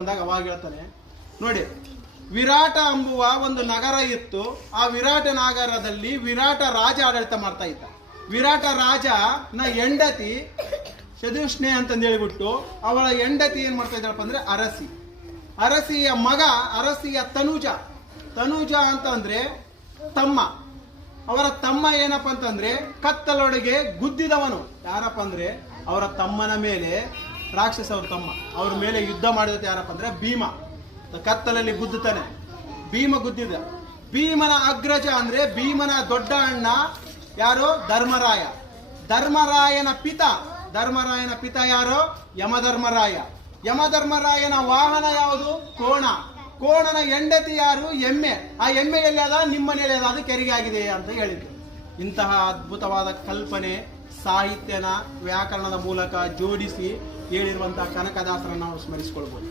ಅಂದಾಗ ಅವಾಗ ಹೇಳ್ತಾನೆ ನೋಡಿ, ವಿರಾಟ ಎಂಬುವ ಒಂದು ನಗರ ಇತ್ತು. ಆ ವಿರಾಟ ನಗರದಲ್ಲಿ ವಿರಾಟ ರಾಜ ಆಡಳಿತ ಮಾಡ್ತಾ ಇದ್ದ. ವಿರಾಟ ರಾಜನ ಹೆಂಡತಿ ಶದುಷ್ಣೆ ಅಂತಂದು ಹೇಳಿಬಿಟ್ಟು ಅವಳ ಹೆಂಡತಿ ಏನ್ ಮಾಡ್ತಾ ಇದ್ದಾಳಪ್ಪ ಅಂದ್ರೆ ಅರಸಿ. ಅರಸಿಯ ಮಗ ಅರಸಿಯ ತನುಜ ಅಂತಂದ್ರೆ ತಮ್ಮ. ಅವರ ತಮ್ಮ ಏನಪ್ಪ ಅಂತಂದ್ರೆ ಕತ್ತಲೊಳಗೆ ಗುದ್ದಿದವನು. ಯಾರಪ್ಪ ಅಂದ್ರೆ ಅವರ ತಮ್ಮನ ಮೇಲೆ ರಾಕ್ಷಸ, ಅವ್ರ ತಮ್ಮ ಅವ್ರ ಮೇಲೆ ಯುದ್ಧ ಮಾಡಿದ ಯಾರಪ್ಪ ಅಂದ್ರೆ ಭೀಮ. ಕತ್ತಲಲ್ಲಿ ಗುದ್ದುತ್ತಾನೆ, ಭೀಮ ಗುದ್ದಿದ. ಭೀಮನ ಅಗ್ರಜ ಅಂದ್ರೆ ಭೀಮನ ದೊಡ್ಡ ಅಣ್ಣ ಯಾರು? ಧರ್ಮರಾಯ. ಧರ್ಮರಾಯನ ಪಿತ ಯಾರು? ಯಮಧರ್ಮರಾಯ. ಯಮಧರ್ಮರಾಯನ ವಾಹನ ಯಾವುದು? ಕೋಣನ ಹೆಂಡತಿ ಯಾರು? ಎಮ್ಮೆ. ಆ ಎಮ್ಮೆ ಎಲ್ಲಿ ಅದ? ನಿಮ್ಮ ಮನೆಯಲ್ಲಿ ಅದ, ಅದು ಕೆರೆಗೆ ಆಗಿದೆ ಅಂತ ಹೇಳಿದ್ರು. ಇಂತಹ ಅದ್ಭುತವಾದ ಕಲ್ಪನೆ ಸಾಹಿತ್ಯನ ವ್ಯಾಕರಣದ ಮೂಲಕ ಜೋಡಿಸಿ ಹೇಳಿರುವಂತಹ ಕನಕದಾಸರನ್ನು ನಾವು ಸ್ಮರಿಸಿಕೊಳ್ಬಹುದು.